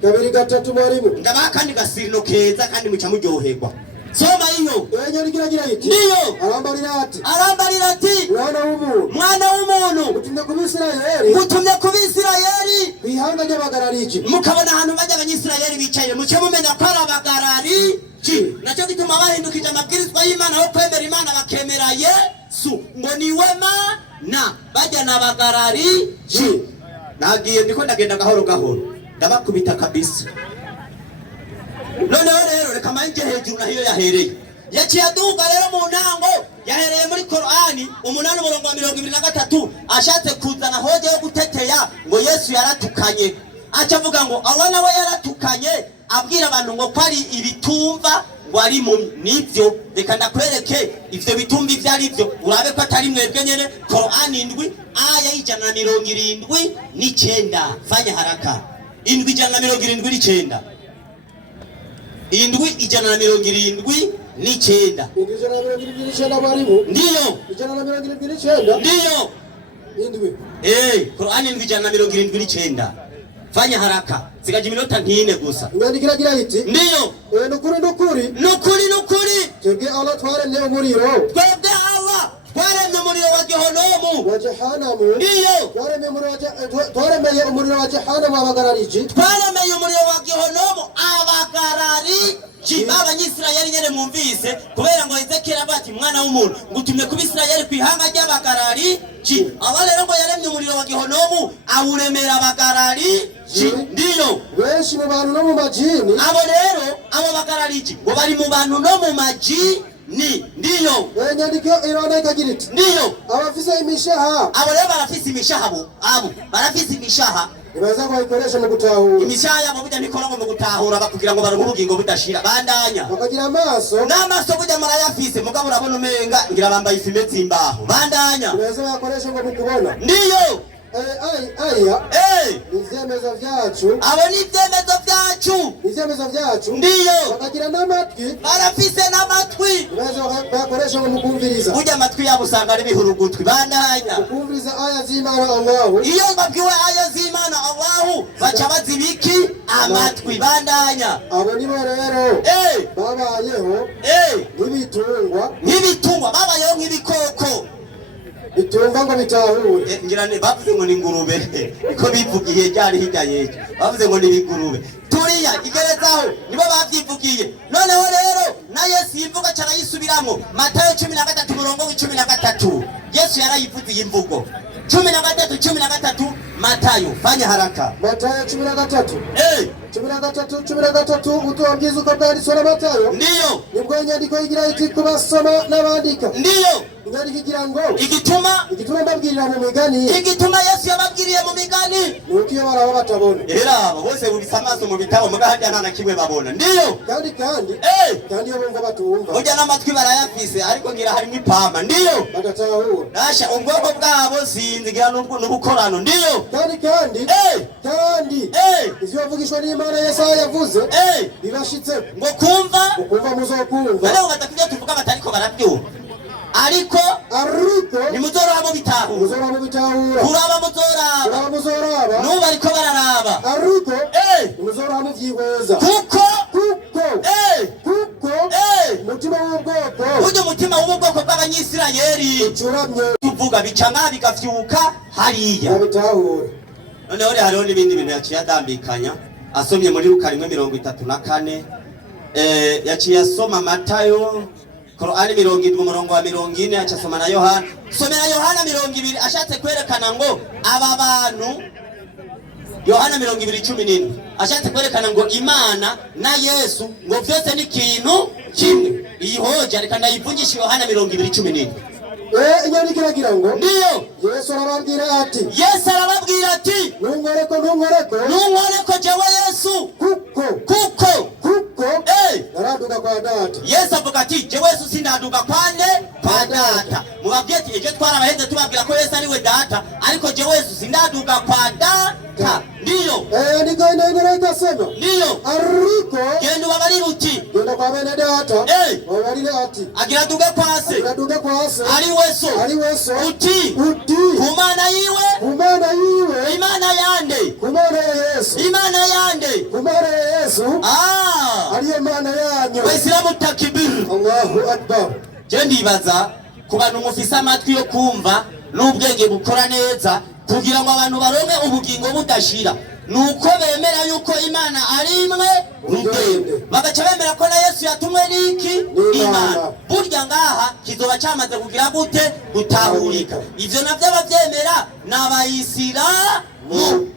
2:3 mwarimu. Ndabaha kandi gasirino keza kandi muca muryoherwa. Soma iyo. Nyandikiragira iti. Ndiyo. Arambarira ati. Mwana w'umuntu. Gutumye ku Bisirayeli. Kwihanga ry'abagarariji. Mukabona ahantu bajya Abanyisirayeli bicaye muce mumenya ko ari abagarariji. Nacyo gituma bahindukije amabwirizwa y'Imana aho kwemera Imana bakemera Yesu ngo ni we Mana. Bajya n'abagarariji. Nagiye ndiko ndagenda gahoro gahoro ndabakubita kabisa. Noneho rero reka manje hejuru nahiyo yahereye yaciye aduga rero mu ntango yahereye muri Qur'ani 8:23 ashatse kuzana hoje yo guteteya ngo Yesu yaratukanye. Acavuga ngo abana we yaratukanye abwira abantu ngo kwari ibitumva ngo ari mu nivyo. Reka ndakwereke ivyo bitumva ivyo ari byo urabe ko atari mwebwe nyene. Qur'ani 7 aya 179 fanya haraka 7 179 7 179 n'icyenda. Ijana na mirongo irindwi n'icyenda bariho. Ndiyo. Ijana na mirongo irindwi n'icyenda. Ndiyo. Indwi. Qur'ani ni ijana na mirongo irindwi n'icyenda. Fanya haraka. Sigaje iminota ntine gusa. Mwandikira gira iti. Ndiyo. Nukuri. Twebwe Allah twaremye umuriro. Twebwe Allah twaremye umuriro wa Gehonomu. Wa Jahannam. Ndiyo. Twaremeye umuriro wa Jahannam abagarariji. Twaremeye umuriro wa Gehonomu abagarariji. Abanyisirayeli nyene mwumvise kubera ngo Ezekiel abati mwana w'umuntu ngutumye kuba Isirayeli kwihanga ry'abagarariji. Aba rero ngo yaremye umuriro wa Gehonomu awuremera abagarariji. Ndiyo. Benshi mu bantu no mu majini. Abo rero abo bagarariji ngo bari mu bantu no mu majini. Ndiyo. Nyandiko irona ikagira iti. Ndiyo. Abafise imishaha. Abo rero barafise imishaha abo barafise imishaha. Ibaza ko bayikoresha mu gutahura. Imishaha yabo burya nikora ngo mu gutahura bakugira ngo baronke ubugingo budashira. Bandanya. Bakagira amaso. N'amaso burya marayafise mugabo urabona umenga ngira bambaye ifime zimbaho. Bandanya. Ibaza bakoresha ngo mu kubona. Ndiyo. Aya. Ivyemeza vyacu. Abo ni ivyemezo vyacu. Ivyemeza vyacu. Ndiyo. Bakagira n'amatwi. Barafise n'amatwi. Ibaza bakoresha ngo mu kumviriza. Burya amatwi yabo usanga ari bihurugutwi. Bandanya. Kumviriza aya z'Imana Allahu. Iyo babwiwe aya z'Imana Allahu baca bazibiki amatwi. Bandanya. Abo nibo rero babayeho nk'ibitungwa babayeho nk'ibikoko bitumva ngo bitahure. Ngira ne bavuze ngo ni ingurube ko bivugiye cyari hirya yejo bavuze ngo ni ibigurube turiya igerezaho nibo bavyivugiye. Noneho rero na Yesu yivuga cyane yisubiramo Matayo 13:13 Yesu yarayivuze iyi mvugo 13 Matayo. Fanya haraka. Matayo 13. 13 utuabwiza uko bwanditswe na Matayo. Ndiyo. Nibwo inyandiko igira iti kubasoma n'abandika. Ndiyo. Inyandiko igira ngo igituma mbabwirira mu migani. Igituma Yesu yababwiriye mu migani. Nuko iyo baraba batabona. Abo bose bubisa amaso mu bitabo muga hajya nta nakimwe babona. Ndiyo. Kandi iyo bumva batumva. Burya n'amatwi barayafise ariko ngira harimo ipama. Ndiyo. Bagatahura. Nasha ubwoko bwabo sinzigira n'ubukorano. Ndiyo. Kandi ivyo bavugishwa n'Imana Yesaya yavuze bibashitse ngo kumva muzokumva. Rero batakijya tuvuga batariko barabyumva ariko nimuzoraba bitahura kuraba muzoraba nubu ariko bararaba ariko muzoraba vyihweza kuko umutima w'ubwoko burya umutima w'ubwoko bw'abanyisirayeli tuvuga bicanga bigafyuka hariya bitahura. Noneho hariho n'ibindi bintu yaciye adambikanya asomye muri Luka 1:34 yaciye asoma Matayo Qur'ani 70:40 acasoma na Yohana. Somera Yohana 20 ashatse kwerekana ngo aba bantu Yohana 20:17 ashatse kwerekana ngo Imana na Yesu ngo vyose ni kintu kimwe. Iyi hoja reka ndayivugisha Yohana 20:17. Inyandiko iragira ngo ndiyo Yesu arababwira ati nunkoreko jewe Yesu kuko naraduka kwa data. Yesu avuga ati jewe Yesu sindaduka kwa data. Mubabwiye ati ejo twarabaheze tubabwira ko Yesu ariwe data ariko jewe Yesu sindaduka kwa data. Ndiyo niko inaendelea ikasema ndiyo ariko genda ubabarire uti genda kwa bene data wabarire ati agira duge kwase ari weso uti kumana yiwe imana yande imana ya Yesu ariyo mana yanyu. Wesilamu takbir Allahu akbar. Je ndibaza ku bantu mufise amatwi yo kumva n'ubwenge bukora neza kugira ngo abantu baronke ubugingo budashira nuko bemera yuko Imana ari imwe rugende bagaca bemera ko na Yesu yatumwe n'iki Imana. Burya ngaha kizoba cyamaze kugira gute gutahurika ivyo navyo abavyemera n'abayisilamu.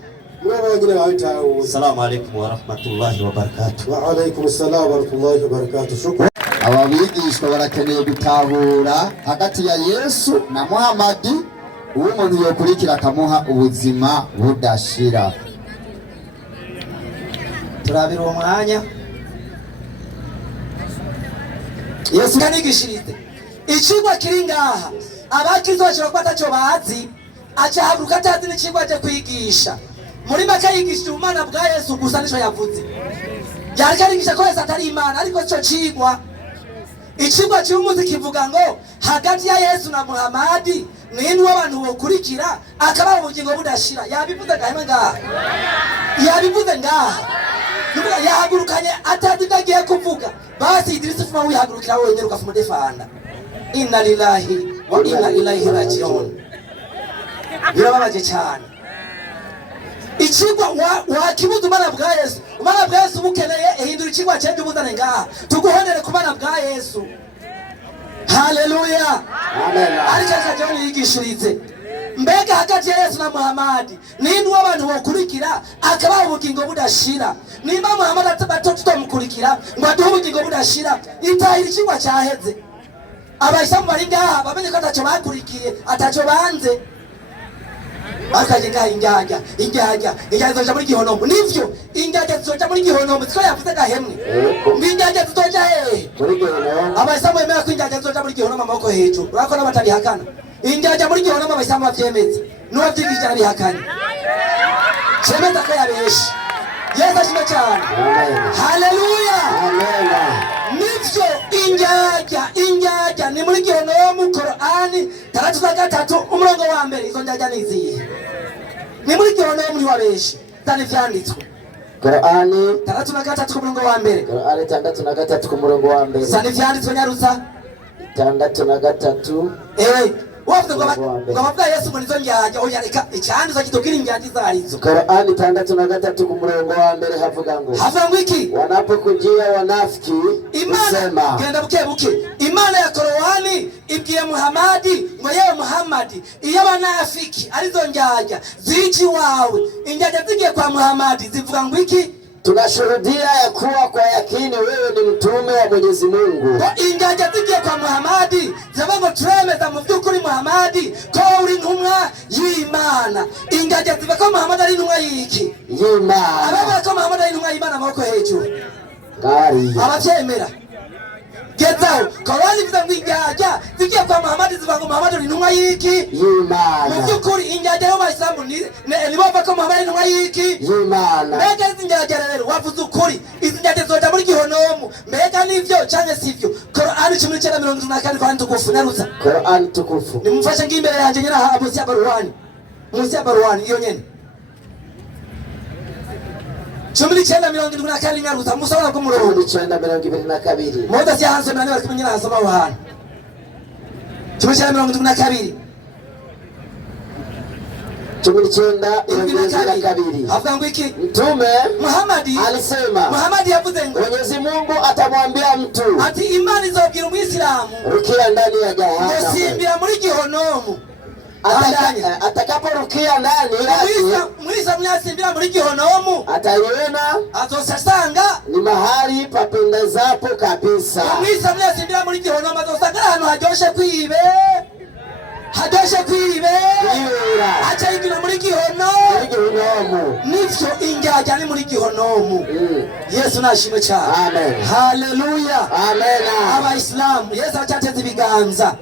Assalamu alaikum wa rahmatullahi wa barakatuh. Wa alaikum assalam wa rahmatullahi wa barakatuh. Shukran. Ababigishwa barakeneye gutahura hagati ya Yesu na Muhammadi uwo umuntu yokurikira akamuha ubuzima budashira. Turabira uwo mwanya Yesu kanigishirize icigwa kiri ngaha abakizo bashobora kuba ataco bazi aca haguruka atazi n'icigwa cyo kwigisha. Muri make yigisha ubumana bwa Yesu gusa nico yavuze. Yariko arigisha ko Yesu atari Imana ariko cyo cigwa Ikigwa cy'umunsi kivuga ngo hagati ya Yesu na Muhamadi nini w'abantu bokurikira akaba ubugingo budashira. Yabivuze gahema ngaha. Yabivuze ngaha. Nuko yahagurukanye atazidagiye kuvuga. Basi Idrisa fuma wihagurukira wenyine ukafumudefanda. Inna lillahi wa inna ilaihi rajiun. Birababaje cyane. Ikigwa wakibuza umana bwa Yesu. Umana bwa Yesu bukeneye ehindura ikigwa cyeje ubuzane ngaha. Tuguhonere ku bana bwa Yesu. Haleluya. Amen. Ariko akajya yigishirize. Mbega hagati ya Yesu na Muhamadi nini w'abantu bokurikira akaba ubugingo budashira. Nimba Muhamadi atabato tutamukurikira ngo aduhe ubugingo budashira. Itahira ikigwa cyaheze. Abayishamu bari ngaha bamenye ko ataco bakurikiye ataco banze. Akajenga injyaja zoja muri gihonombo. Nivyo injyaja zoja muri gihonombo siko yavuze gahemwe. Injyaja zoja hehe muri gihonombo. Abayishamu bemera ko injyaja zoja muri gihonombo amaboko hejuru. Urako n'abatari hakana. Injyaja muri gihonombo abayishamu bavyemeze. N'uwavyigije arabihakanye. Cemeza ko yabeshi. Yesu ashimwe cyane. Haleluya. Amen. Nivyo injyaja ni muri gihonombo Qur'ani 33 umurongo wa mbere. Izo njyaja niziye ni muri gihonombo ni wabeshi tani vyanditswe Qur'ani 33 umurongo wa mbere. Qur'ani 33 umurongo wa mbere. Sani vyanditswe Nyarusa 33. Wavuze ngo bavuga Yesu ngo nizo njyaja oyareka icyanditswe kitubwira injyaja zarizo. Qur'ani 33 ku murongo wa mbere havuga ngo iki? Wanapokujia wanafiki Imana genda buke Imana ya Qur'ani ibwiye Muhamadi ngo yewe Muhamadi iyo banafiki arizo njyaja zici wawe. Injyaja zigiye kwa Muhamadi zivuga ngo iki? Tunashuhudia ya kuwa kwa yakini wewe ni mtume wa Mwenyezi Mungu. Injyaja zigiye kwa Muhamadi zivuga ngo turemeza mu by'ukuri Muhamadi ko uri ntumwa y'Imana. Injyaja zivuga ko Muhamadi ari ntumwa y'iki? Y'Imana. Abavuga ko Muhamadi ari ntumwa y'Imana amaboko hejuru. Ngari. Abavyemera. Gezaho Qur'ani bivuga ngo injyaja zigiye kwa Muhamadi zivuga ngo Muhamadi ari ntumwa y'iki? Y'Imana. Mu by'ukuri injyaja yo bayisamu ni bava ko Muhamadi ari ntumwa y'iki? Y'Imana. Mbega izi njyaja rero wavuze ukuri izi njyaja zoja muri gihonomu. Mbega nivyo canke sivyo? Qur'ani 19:24 kwa ntukufu Nyarusa. Qur'ani tukufu. Nimufashe ngimbere yanje nyina ha Musi ya Baruhani. Musi ya Baruhani iyo nyene 19:24 Nyarusa musabona ko murongo 19:22. Moda si hanze mwana bari kumenyera hasoma wahana 19:22 19:22 havuga ngo iki? Mtume Muhamadi alisema, Muhamadi yavuze ngo Mwenyezi Mungu atamwambia mtu ati imani izobwira Umuislamu rukia ndani ya jahannam, simbira muri gihonomu. Atakaporukia ndani Muislamu yasimbira muri gihonomu ataiona azosasanga ni mahali papendezapo kabisa. Muislamu yasimbira muri gihonomu azosanga ahantu hajoshe kwibe acha igina muri gihonomu. Nivyo injyaja ni muri gihonomu. Yesu nashimwe cyane. Amen. Haleluya. Amen. Abayisilamu Yesu acateze ibiganza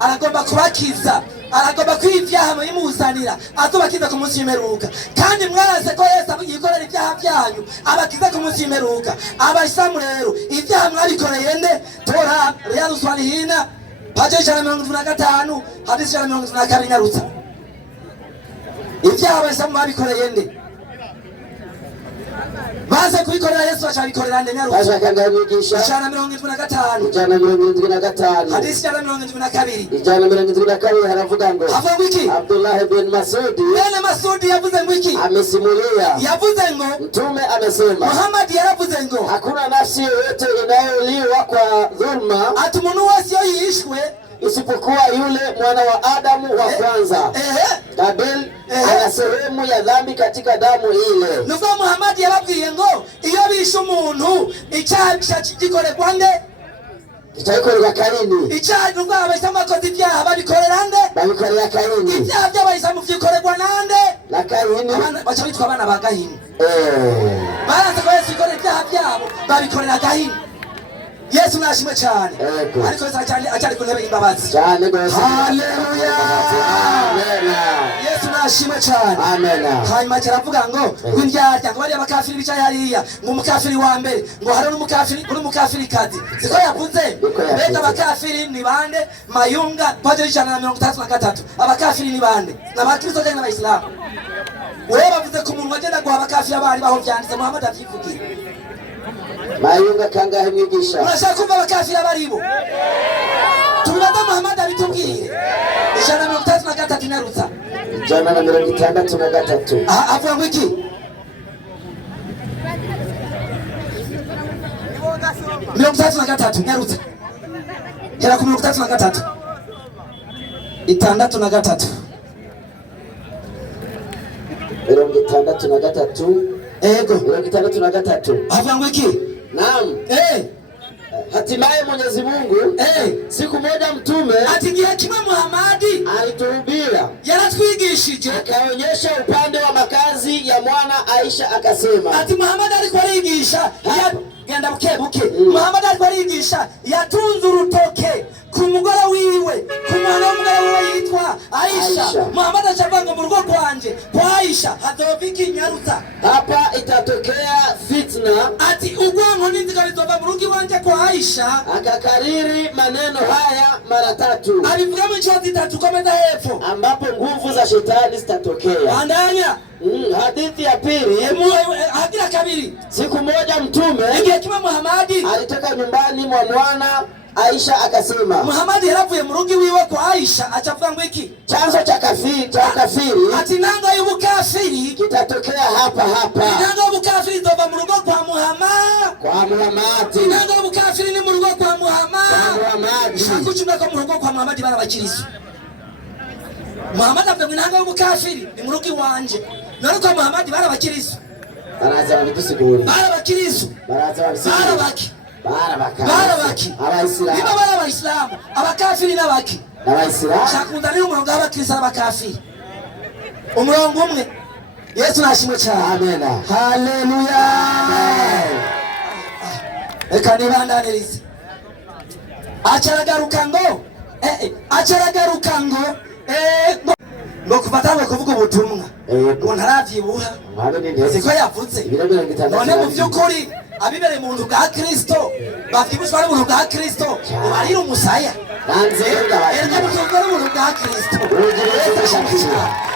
aragomba kubakiza, aragomba kwivyaha muyimuzanira azobakiza ku munsi w'imperuka. Kandi mwaraze ko Yesu yikorera ibyaha byanyu abakiza ku munsi w'imperuka. Abayisilamu rero ibyaha mwabikoreye nde? Tora Riyadus Salihina paje 125 hadisi 122 Nyarusa. Ibyaha abayisilamu babikoreye nde? Baze kubikorera Yesu acabikorera nde Nyarusa? Ashakanga mwigisha 125 hadisi 122 122 haravuga ngo Abdullah ibn Mas'ud yavuze ngo iki? Amesimulia yavuze ngo mtume amesema Muhammad yaravuze ngo hakuna nafsi yoyote inayoliwa kwa dhulma ati umuntu wese yishwe isipokuwa yule mwana wa Adamu wa kwanza. Abel ana sehemu ya dhambi katika damu ile. Nuko Muhammad yarabwiye ngo iyo bishe umuntu icyaha kigikorerwa nde? Icyakorerwa Kaini. Icyaha nuko abayisilamu bakoze ibyaha babikorera nde? Babikorera Kaini. Ibyaha by'abayisilamu byikorerwa nande? Na Kaini. Bacha bitwa abana ba Kaini. Baraza ko Yesu yikorera ibyaha byabo babikorera Kaini. Yesu nashimwe cyane. Ariko cyane acari ku ntebe y'imbabazi. Haleluya. Amen. Yesu nashimwe cyane. Amen. Hanyuma kiravuga ngo windyarya ngo bari abakafiri bicaye hariya ngo umukafiri wa mbere ngo hari n'umukafiri kazi. Siko yavuze. Mbega abakafiri ni bande? Mayunga paje 133. Abakafiri ni bande? N'abakristo cyangwa n'abayisilamu? Wewe bavuze ku muntu wagenda guha abakafiri abari baho byanditse Muhammad avyivugira. Mayunga kangahe mwigisha? Urashaka kumva abakafiri abaribo? Tubirada Muhammad abitubwire. 133 Nyarutsa. 163. Avuga ngo iki? 33 Nyarutsa. Hera ku 33. 63. 63. Ego. 63. Avuga ngo iki? Naam. Hatimaye Mwenyezi Mungu siku moja mtume atigihe kimwe Muhammadi alituhubia, yaratwigishije, akaonyesha upande wa makazi ya mwana Aisha, akasema ati Muhammad alikuwa arigisha genda buke Muhammad alikuwa arigisha yatunze urutoke ku mugore wiwe, ku mwana w'umugore wiwe yitwa Aisha. Muhammad achavanga mu rugo kwanje kwa Aisha hadoviki Nyarutsa, hapa itatokea fitna, ati ugwango ninzika bizova mu rugo wanje kwa Aisha. Akakariri maneno haya mara 3, alivuga mu chozi 3 komeza hepfo, ambapo nguvu za shetani zitatokea. Andanya hadithi ya pili, hakika kabiri, siku moja mtume igihe kimwe Muhammadi alitoka nyumbani mwa mwana Aisha, akasema Muhammad yaravuye mu rugo wiwe kwa Aisha, achavuga ngo iki? Chanzo cha kafiri ati nanga y'ubukafiri kitatokea hapa. Nanga y'ubukafiri ndova mu rugo kwa Muhammad. Nanga y'ubukafiri ni mu rugo kwa Muhammad. Shakuchuna ko mu rugo kwa Muhammad barabakirizo. Muhammad avuga ngo nanga y'ubukafiri ni mu rugo wanje. None kwa Muhammad barabakirizo. Baraza babidusigura. Barabakirizo. Barabaki. Abaisilamu. Niba barabayisilamu, abakafiri n'abaki? Abaisilamu. Shakunda ni umurongo w'abakristo n'abakafiri. Umurongo umwe. Yesu nashimwe cyane. Amen. Haleluya. Eka nibandanirize. Acaragaruka ngo kufata ngo kuvuga ubutumwa. Ngo ntaravyibuha. Siko yavuze. None mu byukuri abibere mu ntu bwa Kristo bafibuswa ari mu ntu bwa Kristo ubarira umusaya nanze erega mutugora mu ntu bwa Kristo.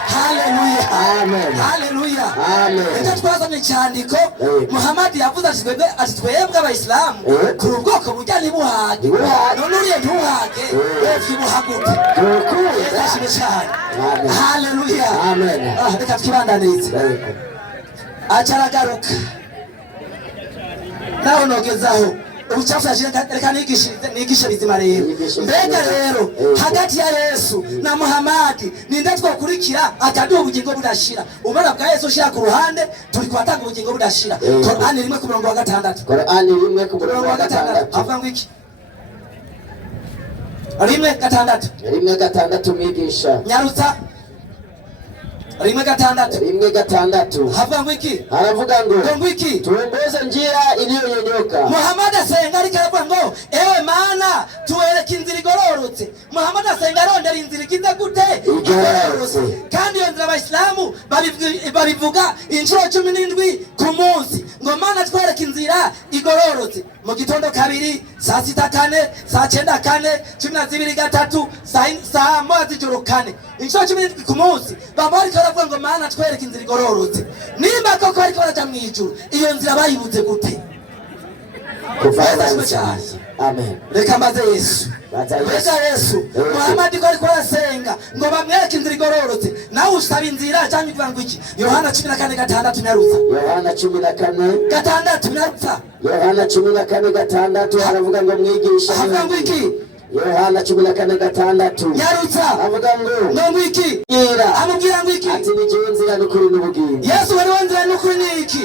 Haleluya. Amen. Haleluya. Amen. Eka twazanye cyandiko Muhammad yavuze ati twebwe abayisilamu kuri ubwoko bujyane buhage, none uriye ntuhage vyibuhaguke. Haleluya. Amen. Reka twibandanirize. Acaragaruka naho nogezaho ubucafu reka nigishe bizima rero. Mbega rero hagati ya Yesu na Muhammad ninde twokurikira akaduha ubugingo budashira? Ubara bwa Yesu shira ku ruhande, turi kwatanga ubugingo budashira. Qur'ani 1:6. Qur'ani 1:6 avuga ngo iki? 1:6 mwigisha. Nyarutsa 1:6 havuga ngo iki? Aravuga ngo iki? tuongoze njia iliyonyooka. Muhammad asenga ariko aravuga ngo ewe mana tuwereke inzira igororotse. Muhammad asenga arondera inzira igize gute? Igororotse. Kandi iyo nzira abayisilamu babivuga inshuro 17 ku munsi, ngo mana twereke inzira igororotse. Mu gitondo kabiri, saa 6 4, saa 9 4, 12 3, saa 1 z'ijoro 4, inshuro 17 ku munsi baba ariko aravuga ngo mana twereke inzira igororotse. Nimba koko ariko baraja mu ijuru, iyo nzira bayibuze gute? Amen. Reka mbaze Yesu. Yesu Muhammad ko ariko arasenga ngo bamwereke inzira igororotse, nawe usaba inzira cyangwa uvuga ngo iki? Yohana 14:6 Nyarutsa. Yohana 14:6 Nyarutsa. Yohana 14:6 aravuga ngo mwigisha. Avuga ngo iki? Yohana 14:6 Nyarutsa. avuga ngo iki? Amubwira ngo iki? ati ni nzira n'ukuri n'ubugingo. Yesu wari wanzira n'ukuri n'iki?